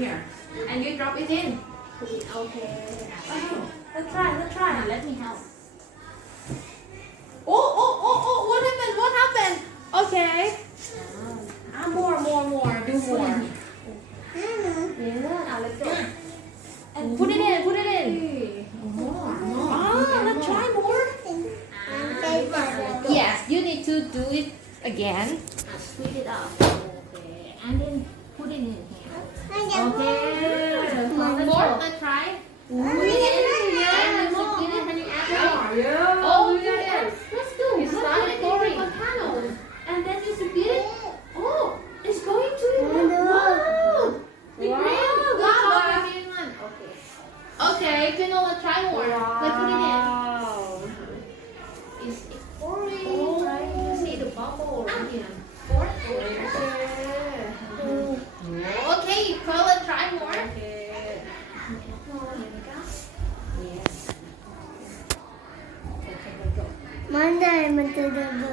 here. And you drop it in. Okay. Oh, let's try. Let me help. Oh, what happened? What happened? Okay. More. Do more. Yeah, let's go. And put it in. More. Let's try more. Yes, you need to do it again. Squeeze it out. Okay. And then put it in here. Okay. More, let's try. Put it in. Yeah, you squeeze it and you add more. Yeah. Oh, yes. Let's do. It's starting going volcano. And then you squeeze it. Oh, it's going to. Wow. The green. Wow. Okay. Okay, Kino, let's try more. Let's put it in. It's pouring. Oh. Right? You see the bubble right here. Okay, Pearl, let's try more. Okay. Yes. Okay, let's go. Monday, mình từ từ bờ.